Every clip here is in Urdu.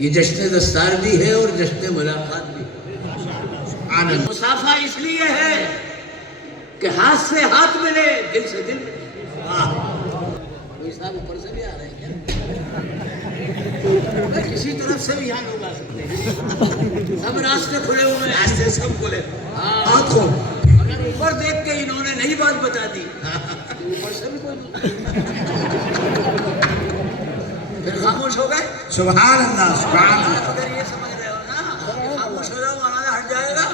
یہ جشن دستار بھی ہے اور جشن ملاقات بھی ہے۔ مصافحہ اس لیے ہے کہ ہاتھ سے ہاتھ ملے، دل سے دل ملے۔ کوئی صاحب اوپر سے بھی آ رہے ہیں کیا؟ کسی طرف سے بھی یہاں لوگ آ سکتے ہیں، سب راستے کھلے ہوئے ہیں، راستے سب کھلے۔ ہاتھ کھول، اگر اوپر دیکھ کے انہوں نے نئی بات بتا دی اوپر سے بھی کوئی پھر خاموش ہو گئے۔ سبحان اللہ سبحان اللہ۔ اگر یہ سمجھ رہے ہو نا خاموش ہو جاؤ مولانا ہٹ جائے گا۔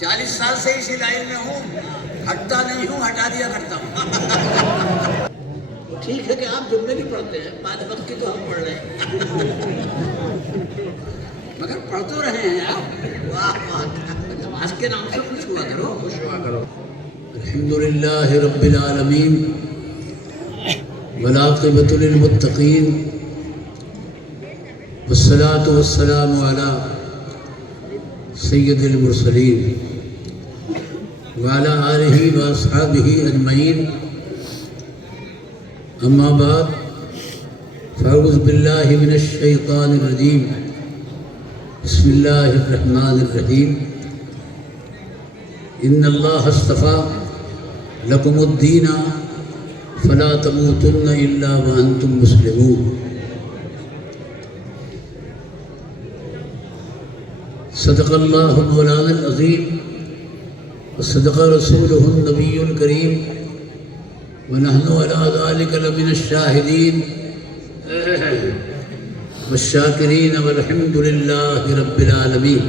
40 سال سے اسی لائن میں ہوں، ہٹتا نہیں ہوں، ہٹا دیا کرتا ہوں۔ ٹھیک ہے کہ آپ جملے بھی پڑھتے ہیں، بعد وقت کی تو ہم پڑھ رہے ہیں، مگر پڑھ تو رہے ہیں آپ۔ واہ واہ، آج کے نام سے خوش ہوا کرو، خوش ہوا کرو۔ الحمدللہ رب العالمین والعاقبۃ للمتقین والصلاة والسلام علی سید المرسلین وعلی آلہ واصحابہ اجمعین، اما بعد فاعوذ باللہ من الشیطان الرجیم، بسم اللہ الرحمن الرحیم، ان اللہ اصطفیٰ لکم الدین فلا تموتن الا وانتم مسلمون۔ صدق اللہ مولانا العظیم وصدق رسولہ النبی الکریم ونحن علی ذلک لمن الشاہدین والشاکرین والحمد للہ رب العالمین۔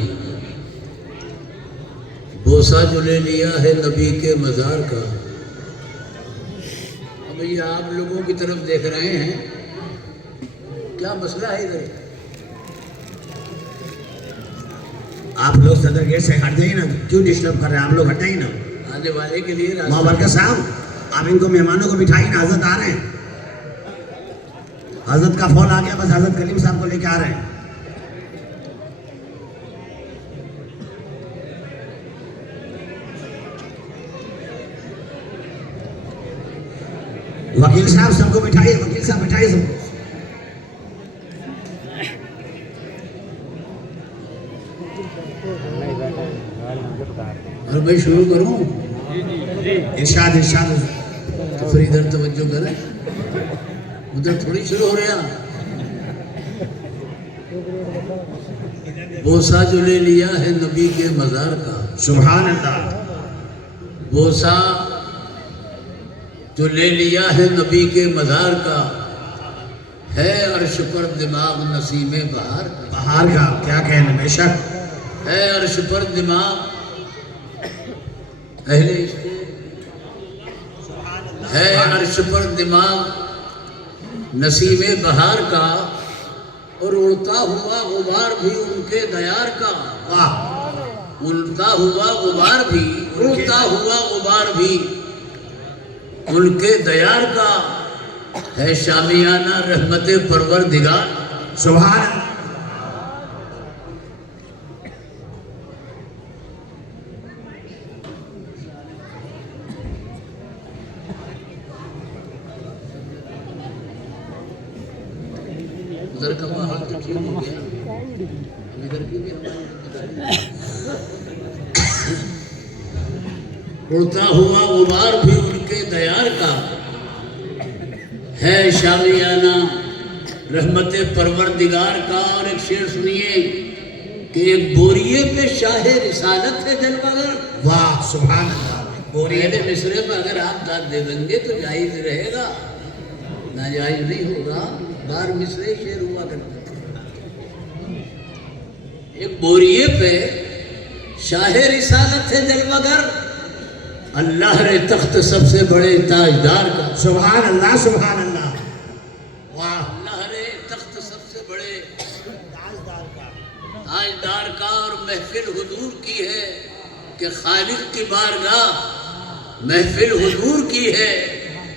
بوسہ جو لے لیا ہے نبی کے مزار کا، اب یہ آپ لوگوں کی طرف دیکھ رہے ہیں، کیا مسئلہ ہے ادھر؟ آپ لوگ صدر گیٹ سے ہٹ جائیے نا، کیوں ڈسٹرب کر رہے ہیں؟ آپ لوگ ہٹ جائیے نا، آنے والے کے لیے مابرکت صاحب آپ ان کو مہمانوں کو بٹھائیے نا، حضرت آ رہے ہیں، حضرت کا فون آ گیا، بس حضرت کلیم صاحب کو لے کے آ رہے ہیں۔ وکیل صاحب سب کو بٹھائیے، وکیل صاحب بٹھائیے سب کو۔ اور میں شروع کروں؟ ارشاد ارشاد۔ تو پھر ادھر توجہ کریں، ادھر تھوڑی شروع ہو رہا۔ بوسہ جو لے لیا ہے نبی کے مزار کا، سبحان اللہ۔ بوسہ جو لے لیا ہے نبی کے مزار کا، ہے عرش پر دماغ نسیم بہار کا۔ بہار کا کیا کہنا، بے شک ہے عرش پر دماغ اہل عشق، ہے عرش پر دماغ نسیم بہار کا، اور اڑتا ہوا غبار بھی ان کے دیار کا۔ واہ، اڑتا ہوا غبار بھی، اڑتا ہوا غبار بھی ان کے دیار کا، ہے شامیانہ رحمت پروردگار۔ سبحان اللہ۔ ادھر کا ماحول تو ٹھیک ہو گیا، ادھر کی بھی ہماری اڑتا ہوا غبار بھی ان کے دیار کا، ہے شامیانہ رحمت پروردگار کا۔ اور ایک شعر سنیے کہ ایک بوریے پہ شاہ رسالت ہے جلوہ گر۔ واہ سبحان اللہ۔ بوریے مصرے میں اگر آپ داد دے دیں گے تو جائز رہے گا، ناجائز نہیں ہوگا۔ بار مصرے شعر ہوا کرتا، ایک بوریے پہ شاہ رسالت ہے جلوہ گر، اللہ رے تخت سب سے بڑے تاجدار کا۔ سبحان اللہ سبحان اللہ۔ واہ، اللہ رے تخت سب سے بڑے تاجدار کا، اور محفل حضور کی ہے کہ خالق کی بارگاہ، محفل حضور کی ہے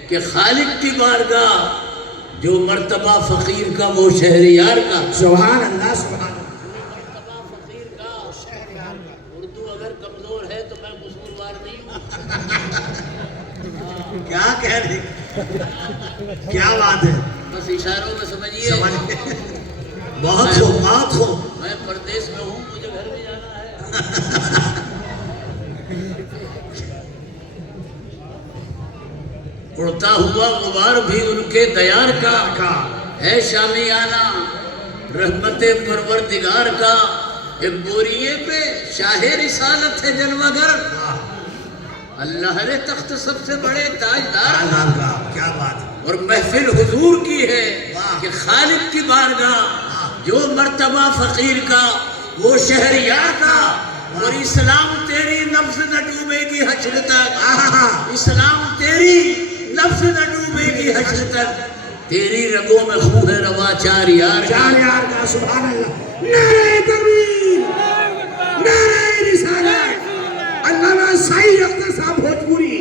کہ خالق کی بارگاہ، جو مرتبہ فقیر کا وہ شہریار کا۔ سبحان اللہ سبحان اللہ۔ مرتبہ فقیر کا، شہریار کا۔ اردو اگر کمزور ہے تو میں قصوروار نہیں ہوں۔ کیا کہہ رہے، کیا بات ہے۔ بس اشاروں میں سمجھیے. بہت ہو بہت ہو. میں پردیس میں ہوں, مجھے گھر میں جانا ہے. اڑتا ہوا غبار بھی ان کے دیار کا ہے شامیانہ, رحمت پروردگار کا ایک بوریے پہ شاہ رسالت ہے جلوہ گر. اللہ نے تخت سب سے بڑے تاجدار کا کیا بات ہے. اور محفل حضور کی ہے کہ خالق کی بارگاہ, جو مرتبہ فقیر کا وہ شہریار کا. اور اسلام تیری نفس نہ ڈوبے گی حشر تک, اسلام تیری نفس نہ ڈوبے گی حشر تک, تیری رگوں میں خون روا چار یار کا. سبحان اللہ. نعرہ تکبیر, نعرہ رسالت. علامہ سعید اختر صاحب بھوجپوری.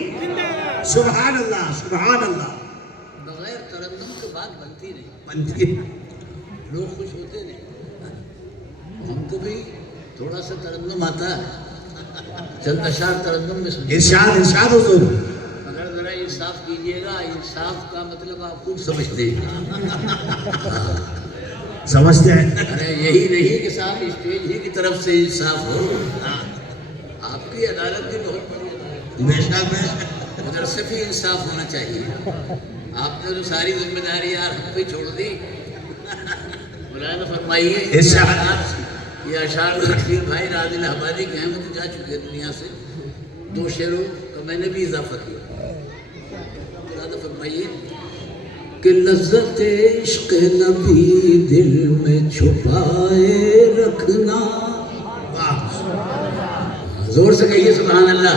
سبحان اللہ سبحان اللہ. بغیر ترنم کے بات بنتی نہیں, بنتی لوگ خوش ہوتے نہیں. ہم کو بھی تھوڑا سا ترنم آتا ہے, چند اشعار ترنم میں سنیے. ارشاد ارشاد حضور. اگر ذرا انصاف کیجیے گا, انصاف کا مطلب آپ خوب سمجھتے ہیں. سمجھتے ہیں. ارے یہی نہیں کہ صاحب اسٹیج ہی کی طرف سے انصاف ہو, آپ کی عدالت بھی بہت بڑی عدالت, ادھر سے بھی انصاف ہونا چاہیے. آپ نے تو ساری ذمہ داری یار ہم پہ چھوڑ دی. مولانا فرمائیے یہ اشعار تقدیر بھائی راز الہبادی کے ہیں, وہ تو جا چکے دنیا سے. 2 شعروں کا میں نے بھی اضافہ کیا. مولانا فرمائیے کہ لذت عشق نبی دل میں چھپائے رکھنا. زور سے کہیے سبحان اللہ.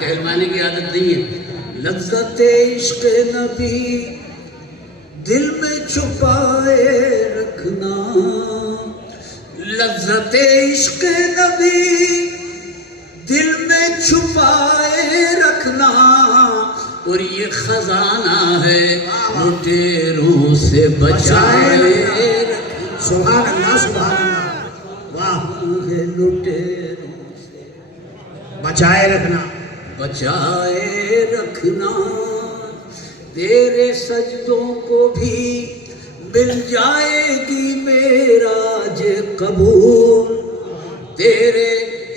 کہلوانے کی عادت نہیں ہے. لذت عشق نبی دل میں چھپائے رکھنا, لذت عشق نبی دل میں چھپائے رکھنا, اور یہ خزانہ ہے لٹیروں سے بچائے رکھنا. سبحان اللہ سبحان اللہ. واہ. لٹیروں سے بچائے رکھنا, بچائے رکھنا, تیرے سجدوں کو بھی مل جائے گی معراج قبول, تیرے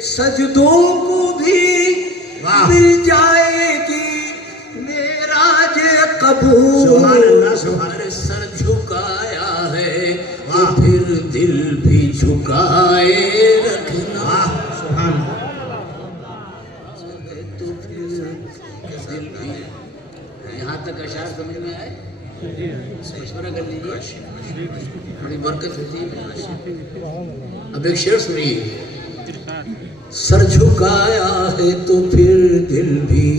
سجدوں کو بھی مل جائے گی معراج قبول. سبحان اللہ سبحان اللہ. سر جھکایا ہے تو پھر دل بھی جھکائے رکھنا. سبحان اللہ. تو پھر دل بھی. یہاں تک اشعار سمجھ میں آئے؟ مشورہ کر لیجیے, بڑی برکت ہوتی ہے. اب ایک شعر سنیے. سر جھکایا ہے تو پھر دل بھی,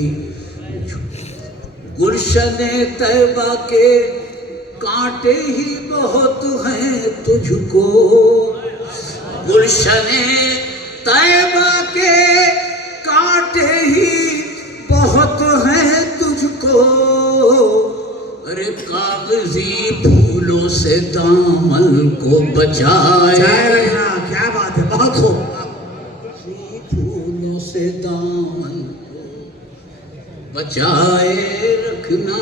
گلشن طیبہ کے کانٹے ہی بہت ہیں تجھ کو, گلشن طیبہ کے کانٹے ہی بہت ہیں تجھ کو, ارے کاغذی پھولوں سے دامن کو بچائے رکھنا. کیا بات ہے, بہت خوب. پھولوں سے دامن کو بچائے رکھنا,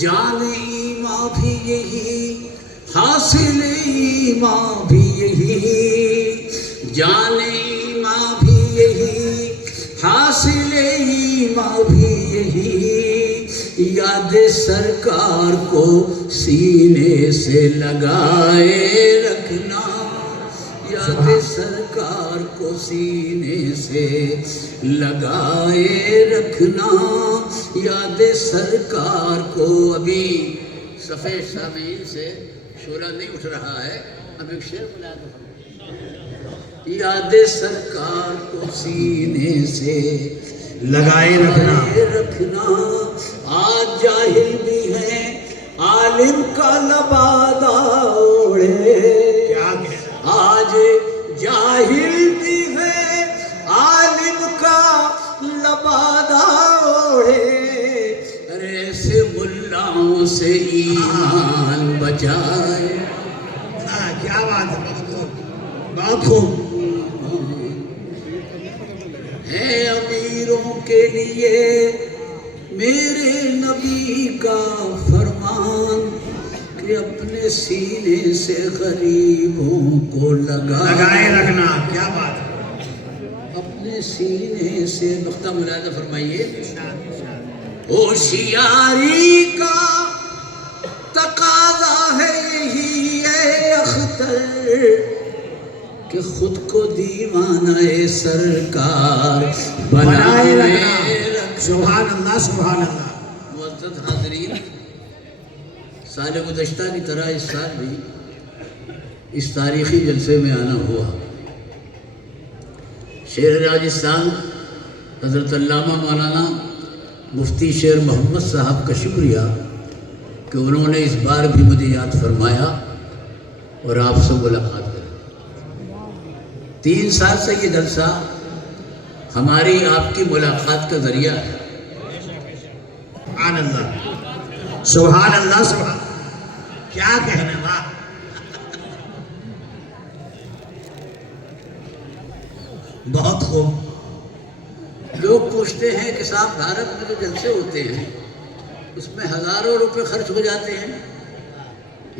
جان ایماں بھی یہی, حاصل ایماں بھی یہی, جان ایماں بھی یہی, حاصل ایماں بھی یہی, یاد سرکار کو سینے سے لگائے رکھنا, یاد سرکار کو سینے سے لگائے رکھنا, یاد سرکار کو. ابھی صفحے سامعین سے شعلہ نہیں اٹھ رہا ہے, اب ایک شعر بنا دو. یاد سرکار کو سینے سے لگائے رکھنا, آج جاہل بھی ہیں عالم کا لبادہ اوڑھے, آج جاہل بھی ہے عالم کا لبادہ اوڑھے, ارے ایسے ملاؤں سے ایمان بچائے. کیا بات ہے, بہت خوب. ہے امیروں کے لیے میرے نبی کا فرمان, کہ اپنے سینے سے غریبوں کو لگائے رکھنا. کیا بات ہے. اپنے سینے سے نقطہ ملاحظہ فرمائیے. ہوشیاری کا تقاضا ہے یہی اے اختر کہ خود کو دیوانہ سرکار بنائے رکھ. سبحان اللہ سبحان اللہ. معزز حاضرین، سال گزشتہ کی طرح اس سال بھی اس تاریخی جلسے میں آنا ہوا. شیر راجستھان حضرت علامہ مولانا مفتی شیر محمد صاحب کا شکریہ کہ انہوں نے اس بار بھی مجھے یاد فرمایا اور آپ سے ملاقات کری. 3 سال سے یہ جلسہ ہماری آپ کی ملاقات کا ذریعہ ہے. سبحان اللہ سبحان اللہ سبحان. کیا کہنے. واہ. بہت خوب. لوگ پوچھتے ہیں کہ صاحب بھارت میں جو جلسے ہوتے ہیں اس میں ہزاروں روپے خرچ ہو جاتے ہیں،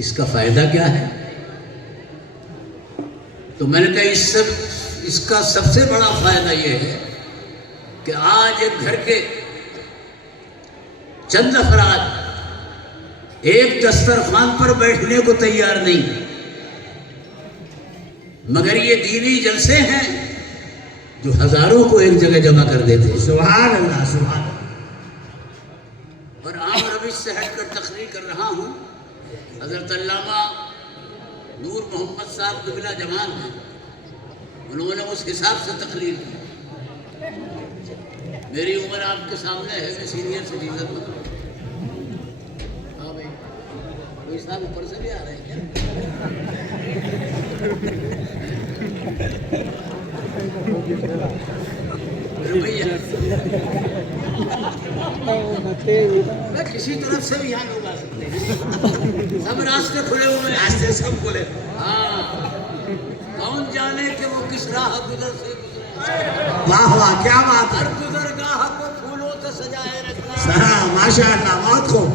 اس کا فائدہ کیا ہے؟ تو میں نے کہا اس کا سب سے بڑا فائدہ یہ ہے کہ آج ایک گھر کے چند افراد ایک دسترخوان پر بیٹھنے کو تیار نہیں، مگر یہ دینی جلسے ہیں جو ہزاروں کو ایک جگہ جمع کر دیتے ہیں. سبحان اللہ سبحان اللہ. اور عام روش سے ہٹ کر تقریر کر رہا ہوں. حضرت علامہ نور محمد صاحب قبلہ جوان ہیں، انہوں نے اس حساب سے تقریر کی. میری عمر آپ کے سامنے ہے، میں سینئر سٹیزن ہوں. ہاں بھائی، کوئی صاحب اوپر سے بھی آ رہے ہیں کیا؟ میں کسی طرف سے بھی یہاں لوگ آ سکتے ہیں، سب راستے کھلے ہوئے ہیں. راستے سب کھلے. ہاں، کون جانے کہ وہ کس راہ گزر سے گزرے. واہ واہ کیا بات ہے. ہر گزرگاہ کو پھولوں سے سجائے رکھنا. ماشاء اللہ بہت خوب.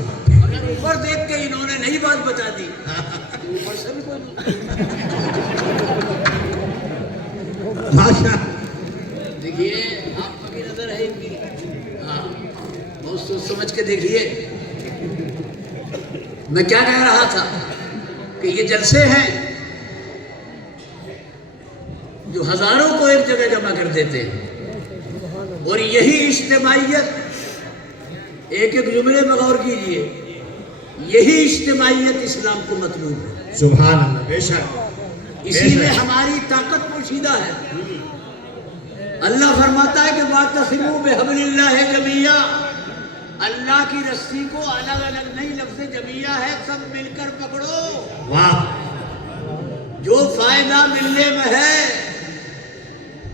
اگر اوپر دیکھ کے انہوں نے نئی بات بتا دی تو اوپر سے بھی کوئی ماشاء. دیکھیے آپ کو بھی نظر ہے ان کی. ہاں، بہت سوچ سمجھ کے دیکھیے. میں کیا کہہ رہا تھا کہ یہ جلسے ہیں جو ہزاروں کو ایک جگہ جمع کر دیتے ہیں، اور یہی اجتماعیت، ایک ایک جملے میں غور کیجیے، یہی اجتماعیت اسلام کو مطلوب ہے. سبحان اللہ. بے شک. اسی میں ہماری طاقت پوشیدہ ہے. اللہ فرماتا ہے کہ وَاعْتَصِمُوا بِحَبْلِ اللَّهِ جَمِيعًا. اللہ کی رسی کو الگ الگ نہیں، لفظ جمیعہ ہے، سب مل کر پکڑو. واہ. جو فائدہ ملنے میں ہے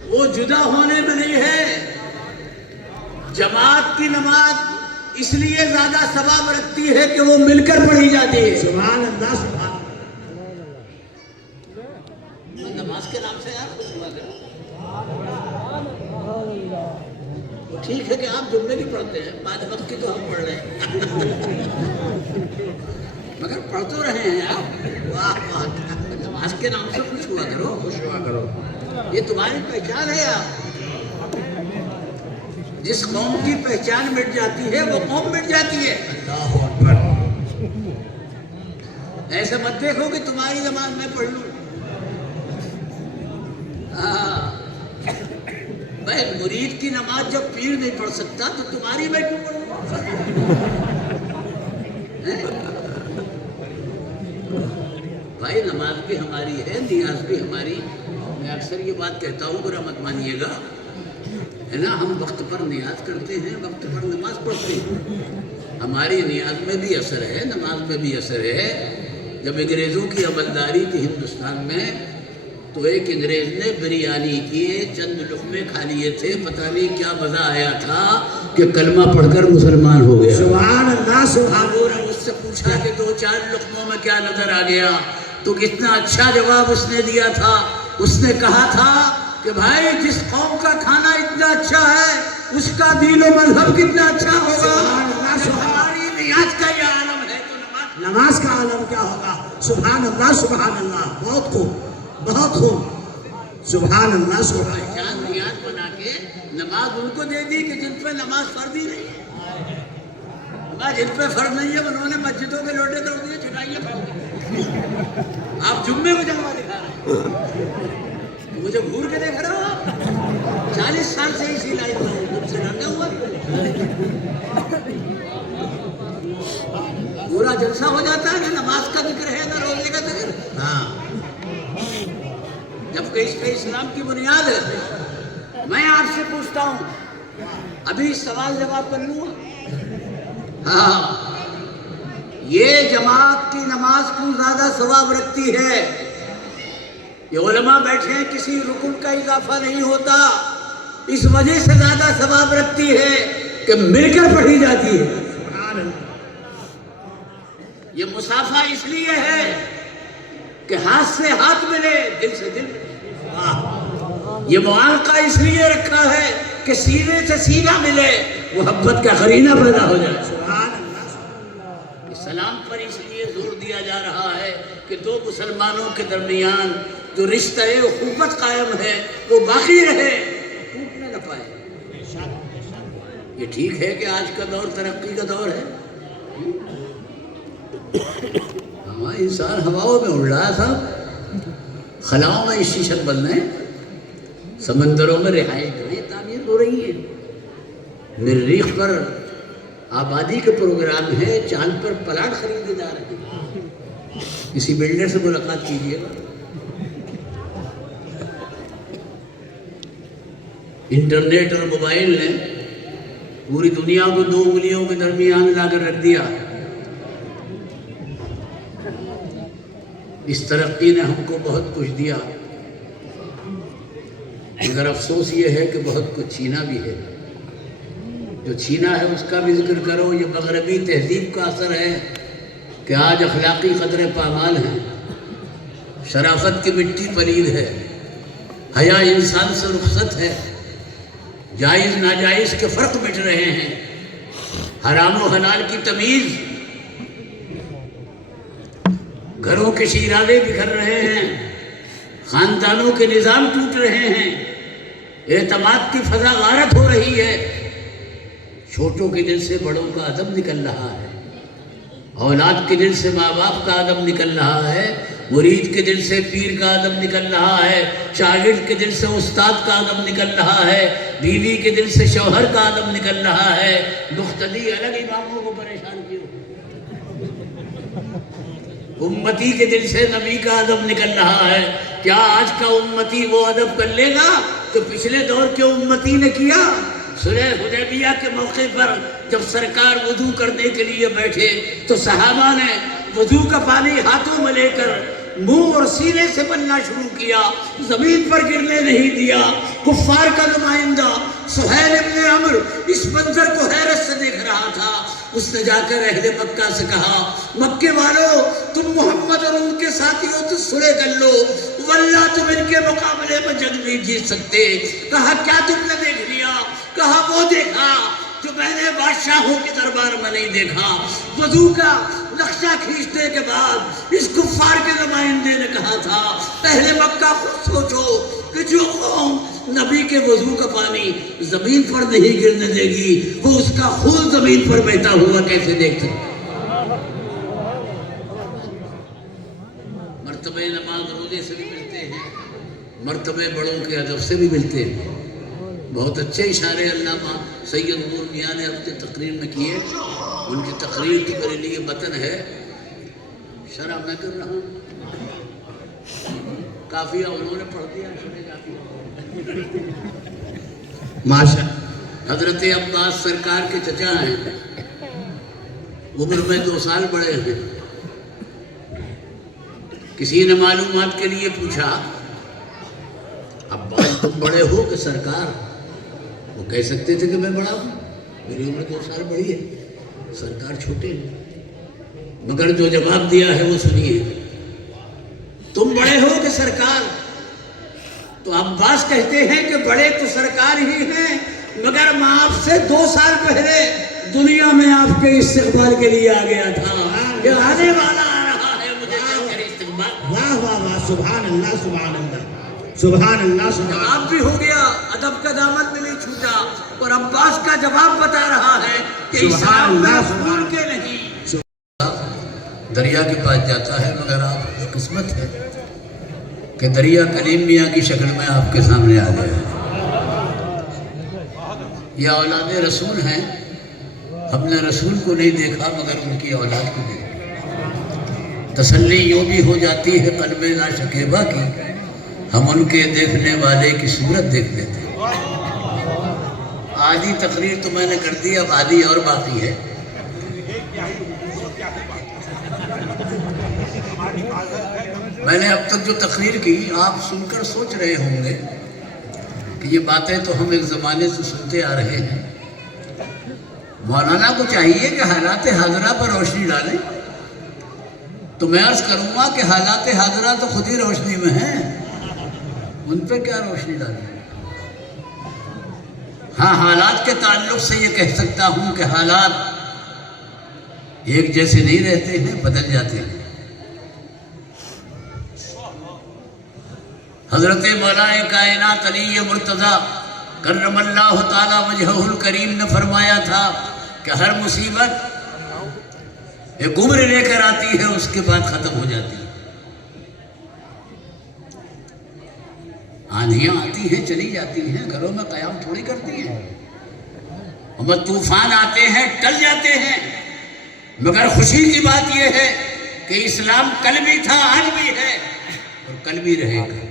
وہ جدا ہونے میں نہیں ہے. جماعت کی نماز اس لیے زیادہ ثواب رکھتی ہے کہ وہ مل کر پڑھی جاتی ہے. سبحان اللہ سبحان. نماز کے نام سے یار کچھ ہوا کرو. ٹھیک ہے کہ آپ جملے بھی پڑھتے ہیں، 5 وقت کی تو ہم پڑھ رہے ہیں، مگر پڑھ تو رہے ہیں آپ. واہ واہ. نماز کے نام سے خوش ہوا کرو. خوش ہوا کرو. یہ تمہاری پہچان ہے. آپ جس قوم کی پہچان مٹ جاتی ہے وہ قوم مٹ جاتی ہے. اللہ اکبر. ایسا مت دیکھو کہ تمہاری نماز میں پڑھ لوں. بھائی مرید کی نماز جب پیر نہیں پڑھ سکتا تو تمہاری میں کیوں پڑھوں؟ بھائی نماز بھی ہماری ہے، نیاز بھی ہماری. میں اکثر یہ بات کہتا ہوں، برا مت مانیے گا، ہے نا. ہم وقت پر نیاز کرتے ہیں، وقت پر نماز پڑھتے ہیں. ہماری نیاز میں بھی اثر ہے، نماز میں بھی اثر ہے. جب انگریزوں کی عملداری تھی ہندوستان میں تو ایک انگریز نے بریانی کیے، چند لقمے کھا لیے تھے، پتہ نہیں کیا مزہ آیا تھا کہ کلمہ پڑھ کر مسلمان ہو گیا. سبحان اللہ سبحان. اور اس سے پوچھا کہ 2-4 لقموں میں کیا نظر آ گیا، تو کتنا اچھا جواب اس نے دیا تھا. اس نے کہا تھا کہ بھائی جس قوم کا کھانا اتنا اچھا ہے اس کا دین و مذہب کتنا اچھا ہوگا. ہماری نیاز کا یہ عالم ہے تو نماز نماز کا عالم کیا ہوگا؟ سبحان اللہ سبحان اللہ، بہت خوب بہت خوب، سبحان اللہ سبحان اللہ۔ چاند نیاز بنا کے نماز ان کو دے دی کہ جن پہ نماز فرض ہی نہیں ہے۔ جن پہ فرض نہیں ہے انہوں نے مسجدوں کے لوٹے توڑ دیے، چٹائیاں پھیل دی۔ آپ جمعے کو جلوہ دکھا رہے ہیں، مجھے گھور کے دیکھ رہے ہو آپ؟ 40 سال سے اسی لائن میں ہوں، تم سے ڈرتے ہوا پورا جلسہ ہو جاتا ہے نہ نماز کا ذکر ہے نہ روزے کا ذکر، جبکہ اس پہ اسلام کی بنیاد ہے۔ میں آپ سے پوچھتا ہوں، ابھی سوال جواب کر لوں؟ ہاں، یہ جماعت کی نماز کیوں زیادہ ثواب رکھتی ہے؟ یہ علماء بیٹھے ہیں، کسی رکن کا اضافہ نہیں ہوتا، اس وجہ سے زیادہ ثواب رکھتی ہے کہ مل کر پڑھی جاتی ہے۔ یہ مصافحہ اس لیے ہے کہ ہاتھ سے ہاتھ ملے، دل سے دل ملے۔ یہ معانقہ اس لیے رکھا ہے کہ سینے سے سینہ ملے، محبت کا قرینہ پیدا ہو جائے۔ سلام پر اس لیے زور دیا جا رہا ہے کہ دو مسلمانوں کے درمیان جو رشتہ اخوت قائم ہے وہ باقی رہے، ٹوٹنے نہ پائے۔ یہ ٹھیک ہے کہ آج کا دور ترقی کا دور ہے، ہمارا انسان ہواؤں میں اڑ رہا تھا، خلاؤں میں اسٹیشن بن رہے ہیں، سمندروں میں رہائش گاہیں تعمیر ہو رہی ہیں، مریخ پر آبادی کے پروگرام ہے، چاند پر پلاٹ خریدے جا رہے ہیں۔ کسی بلڈر سے ملاقات کیجیے گا، انٹرنیٹ اور موبائل نے پوری دنیا کو 2 انگلیوں کے درمیان لا کر رکھ دیا۔ اس ترقی نے ہم کو بہت کچھ دیا، مگر افسوس یہ ہے کہ بہت کچھ چھینا بھی ہے۔ جو چھینا ہے اس کا بھی ذکر کرو۔ یہ مغربی تہذیب کا اثر ہے کہ آج اخلاقی قدریں پامال ہیں، شرافت کی مٹی پلید ہے، حیا انسان سے رخصت ہے، جائز ناجائز کے فرق مٹ رہے ہیں، حرام و حلال کی تمیز، گھروں کے شیرازے بکھر رہے ہیں، خاندانوں کے نظام ٹوٹ رہے ہیں، اعتماد کی فضا غارت ہو رہی ہے، چھوٹوں کے دل سے بڑوں کا ادب نکل رہا ہے، اولاد کے دل سے ماں باپ کا ادب نکل رہا ہے، مرید کے دل سے پیر کا ادب نکل رہا ہے، شاگرد کے دل سے استاد کا ادب نکل رہا ہے، بیوی کے دل سے شوہر کا ادب نکل رہا ہے۔ مقتدی الگ اماموں کو پریشان کیوں؟ امتی کے دل سے نبی کا ادب نکل رہا ہے۔ کیا آج کا امتی وہ ادب کر لے گا تو پچھلے دور کے امتی نے کیا؟ صلح حدیبیہ کے موقع پر جب سرکار وضو کرنے کے لیے بیٹھے تو صحابہ نے وضو کا پانی ہاتھوں میں لے کر منہ اور سینے سے بننا شروع کیا، زمین پر گرنے نہیں دیا۔ کفار کا نمائندہ سہیل ابن عمرو اس منظر کو حیرت سے دیکھ رہا تھا۔ اس نے جا کر اہل مکہ سے کہا، مکے والو تم محمد اور ان کے ساتھیوں سے صلح کر لو، واللہ تم ان کے مقابلے میں جنگ نہیں جیت سکتے۔ کہا کیا تم نے دیکھ لیا؟ کہا وہ دیکھا جو میں نے بادشاہوں کے دربار میں نہیں دیکھا۔ وضو کا نقشہ کھینچنے کے بعد اس کفار کے نمائندے نے کہا تھا، اہل مکہ خود سوچو کہ جو قوم نبی کے وضو کا پانی زمین پر نہیں گرنے دے گی وہ اس کا خون زمین پر بہتا ہوا کیسے دیکھ سکتے؟ مرتبہ نماز روزے سے بھی ملتے ہیں، مرتبہ بڑوں کے ادب سے بھی ملتے ہیں۔ بہت اچھے اشارے علامہ سید نور میاں نے اپنے تقریر میں کیے، ان کی تقریر کی میرے لیے متن ہے، شرح میں کر رہا ہوں، کافیہ انہوں نے پڑھ دیا، شرح کافیہ۔ ماشاء حضرت عباس سرکار کے چچا ہیں، عمر میں 2 سال بڑے ہیں۔ کسی نے معلومات کے لیے پوچھا، عباس تم بڑے ہو کہ سرکار؟ وہ کہہ سکتے تھے کہ میں بڑا ہوں، میری عمر 2 سال بڑی ہے، سرکار چھوٹے ہیں، مگر جو جواب دیا ہے وہ سنیے۔ تم بڑے ہو کہ سرکار؟ تو عباس کہتے ہیں کہ بڑے تو سرکار ہی ہیں، مگر میں آپ سے 2 سال پہلے دنیا میں آپ کے استقبال کے لیے آ گیا تھا کہ آنے والا آ رہا ہے، مجھے چل کر استقبال۔ واہ واہ واہ، سبحان اللہ سبحان اللہ سبحان اللہ سبحان اللہ۔ جواب بھی ہو گیا، ادب کا دامن بھی نہیں چھوٹا، اور عباس کا جواب بتا رہا ہے کہ اسلام میں خون کے نہیں۔ دریا کے پاس جاتا ہے، مگر آپ کی قسمت ہے کہ دریا کلیم میاں کی شکل میں آپ کے سامنے آ گیا ہے۔ یہ اولاد رسول ہیں، ہم نے رسول کو نہیں دیکھا مگر ان کی اولاد کو دیکھا۔ تسلی یوں بھی ہو جاتی ہے قلب ناشکیبہ کی، ہم ان کے دیکھنے والے کی صورت دیکھ لیتے ہیں۔ آدھی تقریر تو میں نے کر دی، اب آدھی اور باقی ہے۔ میں نے اب تک جو تقریر کی آپ سن کر سوچ رہے ہوں گے کہ یہ باتیں تو ہم ایک زمانے سے سنتے آ رہے ہیں۔ مولانا کو چاہیے کہ حالات حاضرہ پر روشنی ڈالیں، تو میں عرض کروں گا کہ حالات حاضرہ تو خود ہی روشنی میں ہیں، ان پہ کیا روشنی ڈالیں۔ ہاں، حالات کے تعلق سے یہ کہہ سکتا ہوں کہ حالات ایک جیسے نہیں رہتے ہیں، بدل جاتے ہیں۔ حضرت مولا کائنات علی مرتضیٰ کرم اللہ تعالی وجہہ الکریم نے فرمایا تھا کہ ہر مصیبت ایک عمر لے کر آتی ہے، اس کے بعد ختم ہو جاتی ہے۔ آندھیاں آتی ہیں، چلی جاتی ہیں، گھروں میں قیام تھوڑی کرتی ہیں۔ اور طوفان آتے ہیں، ٹل جاتے ہیں، مگر خوشی کی بات یہ ہے کہ اسلام کل بھی تھا، آج بھی ہے اور کل بھی رہے گا۔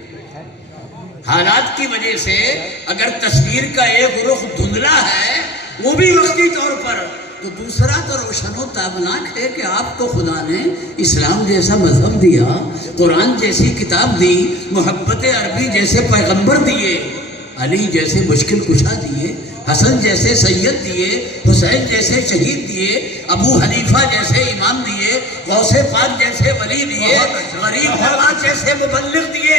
حالات کی وجہ سے اگر تصویر کا ایک رخ دھندلا ہے، وہ بھی وقتی طور پر، تو دوسرا تو روشن و تابناک ہے کہ آپ کو خدا نے اسلام جیسا مذہب دیا، قرآن جیسی کتاب دی، محبت عربی جیسے پیغمبر دیے، علی جیسے مشکل کشا دیے، حسن جیسے سید دیے، حسین جیسے شہید دیے، ابو حنیفہ جیسے امام دیے، غوث پاک جیسے ولی دیے، غریب نواز جیسے مبلغ دیے،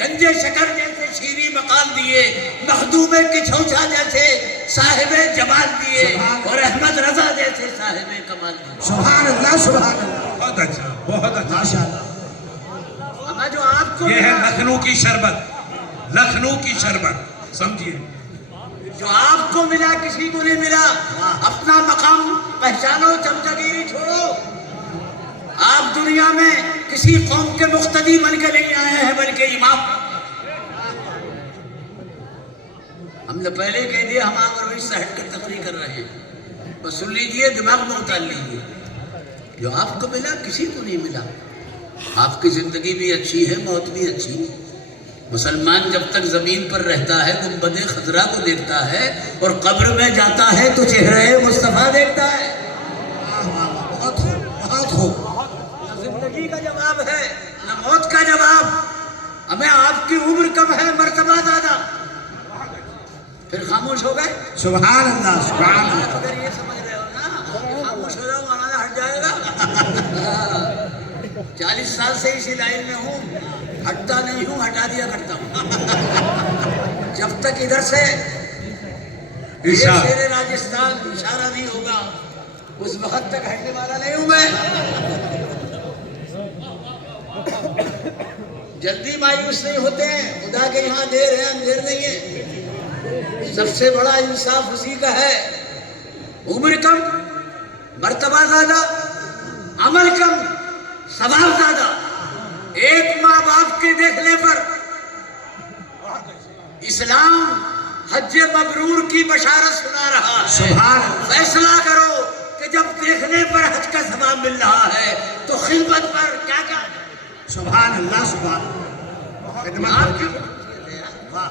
گنجے شکر جیسے شیریں مقام دیے، مخدوم کچھوچا جیسے صاحب جمال دیے، اور احمد رضا جیسے صاحب کمال دیے۔ سبحان اللہ سبحان اللہ، بہت اچھا بہت اچھا۔ ماشاءاللہ۔ ہمیں جو آپ کو یہ ہے لکھنؤ کی شربت، لکھنؤ کی شربت، سمجھیے۔ جو آپ کو ملا کسی کو نہیں ملا۔ اپنا مقام پہچانو، چمچگیری چھوڑو۔ آپ دنیا میں کسی قوم کے مقتدی بن کے نہیں آئے ہیں بلکہ امام۔ ہم نے پہلے کہہ دیا ہم آگروی سے ہٹ کر تقریر کر رہے ہیں، بس سن لیجئے، دماغ میں اتار لیجئے۔ جو آپ کو ملا کسی کو نہیں ملا۔ آپ کی زندگی بھی اچھی ہے، موت بھی اچھی ہے۔ مسلمان جب تک زمین پر رہتا ہے گنبد خضرا کو دیکھتا ہے، اور قبر میں جاتا ہے تو چہرہ مصطفیٰ دیکھتا ہے۔ بہت خوب بہت خوب۔ نہ زندگی کا جواب ہے نہ موت کا جواب۔ ہمیں آپ کی عمر کم ہے، مرتبہ زیادہ، پھر خاموش ہو گئے۔ سبحان اللہ سبحان اللہ۔ اگر یہ سمجھ رہے ہو نا کہ خاموش ہو جاؤ مولانا ہٹ جائے گا۔ 40 سال سے اسی لائن میں ہوں، ہٹتا نہیں ہوں، ہٹا دیا کرتا ہوں۔ جب تک ادھر سے یہ شیر راجستھان اشارہ نہیں ہوگا، اس وقت تک ہٹنے والا نہیں ہوں میں۔ جلدی مایوس نہیں ہوتے ہیں، خدا کے یہاں دیر ہے اندھیر نہیں ہے۔ سب سے بڑا انصاف اسی کا ہے، عمر کم، مرتبہ زیادہ، عمل کم، ثواب زیادہ۔ ایک ماں باپ کے دیکھنے پر اسلام حج مبرور کی بشارت سنا رہا ہے۔ سبحان اللہ۔ فیصلہ کرو کہ جب دیکھنے پر حج کا ثواب مل رہا ہے تو خدمت پر کیا کیا ہے؟ سبحان اللہ سبحان اللہ۔ خدمت کی واہ۔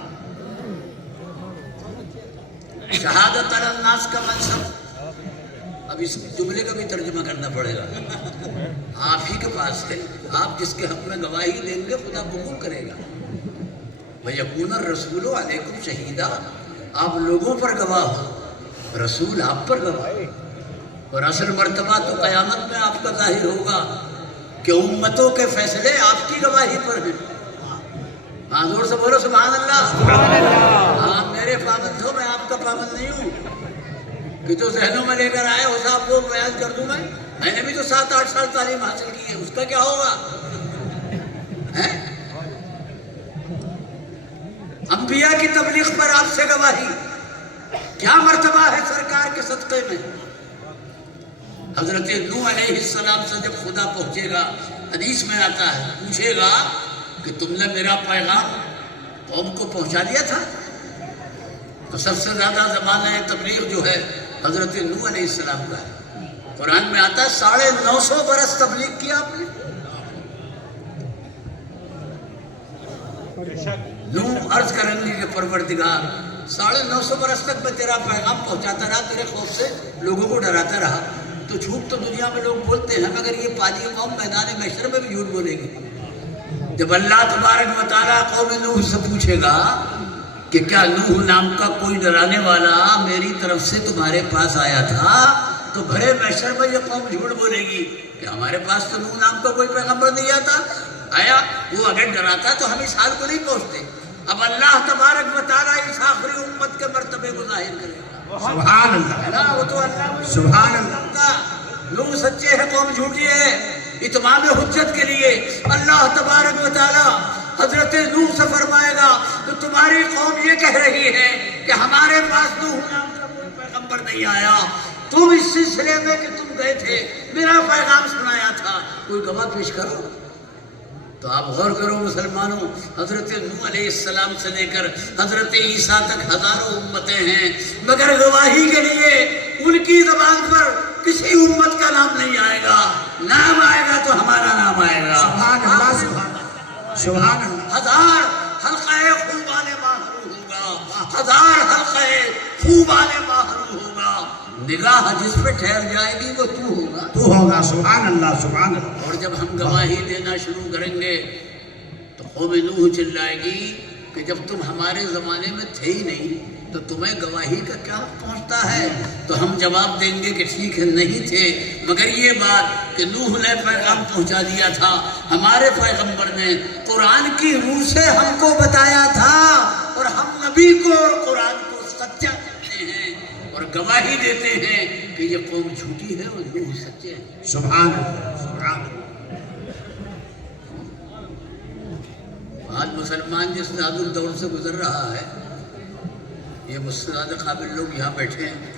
شہادت علی الناس کا منصب، اب اس جملے کا بھی ترجمہ کرنا پڑے گا۔ آپ ہی کے پاس ہے، آپ جس کے حق میں گواہی دیں گے خدا قبول کرے گا۔ وَيَكُونَ الرَّسُولُ عَلَيْكُمْ شَهِيدًا، آپ لوگوں پر گواہ ہو، رسول آپ پر گواہ۔ اور اصل مرتبہ تو قیامت میں آپ کا ظاہر ہوگا کہ امتوں کے فیصلے آپ کی گواہی پر ہیں۔ ہاں زور سے بولو سبحان اللہ۔ ہاں میرے پابند ہو، میں آپ کا پابند نہیں ہوں۔ کہ جو ذہنوں میں لے کر آئے وہ صاحب وہ بیان کر دوں میں نے بھی تو 7-8 سال تعلیم حاصل کی ہے، اس کا کیا ہوگا؟ انبیاء کی تبلیغ پر آپ سے گواہی، کیا مرتبہ ہے سرکار کے صدقے میں؟ حضرت نوح علیہ السلام سے جب خدا پہنچے گا، حدیث میں آتا ہے، پوچھے گا کہ تم نے میرا پیغام قوم کو پہنچا دیا تھا؟ تو سب سے زیادہ زمانہ تبلیغ جو ہے حضرت نوح علیہ السلام کا ہے۔ قرآن میں آتا ہے 950 برس تبلیغ کیا آپ نے۔ نوح عرض کریں گے کہ پروردگار 950 برس تک میں تیرا پیغام پہنچاتا رہا، تیرے خوف سے لوگوں کو ڈراتا رہا، تو جھوٹ تو دنیا میں لوگ بولتے ہیں مگر یہ پاجی قوم میدان محشر میں بھی جھوٹ بولے گی۔ جب اللہ تبارک و تعالیٰ قوم نوح سے پوچھے گا کہ کیا نوح نام کا کوئی ڈرانے والا میری طرف سے تمہارے پاس آیا تھا، تو بھرے محشر میں یہ قوم جھوٹ بولے گی کہ ہمارے پاس تو نوح نام کا کوئی پیغمبر نہیں آیا، وہ اگر ڈراتا تو ہم اس حال کو نہیں پہنچتے۔ اب اللہ تبارک و تعالیٰ اس آخری امت کے مرتبے کو ظاہر کرے گا۔ سبحان اللہ، ہے نا، وہ تو اللہ سبحان اللہ۔ نوح سچے ہے، قوم جھوٹی ہے۔ اتمام حجت کے لیے اللہ تبارک و تعالیٰ حضرت نوح سے فرمائے گا کہ تمہاری قوم یہ کہہ رہی ہے کہ ہمارے پاس نوح نام کا کوئی پیغمبر نہیں آیا، تم اس سلسلے میں کہ تم گئے تھے میرا پیغام سنایا تھا، کوئی گواہ پیش کرو۔ تو آپ غور کرو مسلمانوں، حضرت نوح علیہ السلام سے لے کر حضرت عیسیٰ تک ہزاروں امتیں ہیں، مگر گواہی کے لیے ان کی زبان پر کسی امت کا نام نہیں آئے گا، نام آئے گا تو ہمارا نام آئے گا۔ سبحان اللہ، سبحان اللہ، سبحان اللہ۔ 1000 حلقہ خوبان محروم ہوگا، 1000 حلقہ خوبان محروم ہوگا، نگاہ جس پہ ٹھہر جائے گی وہ تو ہوگا، تو ہوگا۔ سبحان اللہ، سبحان اللہ۔ اور جب ہم گواہی دینا شروع کریں گے تو قوم نوح چلائے گی کہ جب تم ہمارے زمانے میں تھے ہی نہیں تو تمہیں گواہی کا کیا پہنچتا ہے؟ تو ہم جواب دیں گے کہ ٹھیک ہے نہیں تھے، مگر یہ بات کہ نوح نے پیغام پہنچا دیا تھا، ہمارے پیغمبر نے قرآن کی روح سے ہم کو بتایا تھا، اور ہم نبی کو اور قرآن کو سچا کہتے ہیں اور گواہی دیتے ہیں کہ یہ قوم جھوٹی ہے اور نوح سچے ہیں۔ سبحان اللہ، سبحان اللہ۔ آج مسلمان جس نادر دور سے گزر رہا ہے، یہ مستند قابل لوگ یہاں بیٹھے ہیں،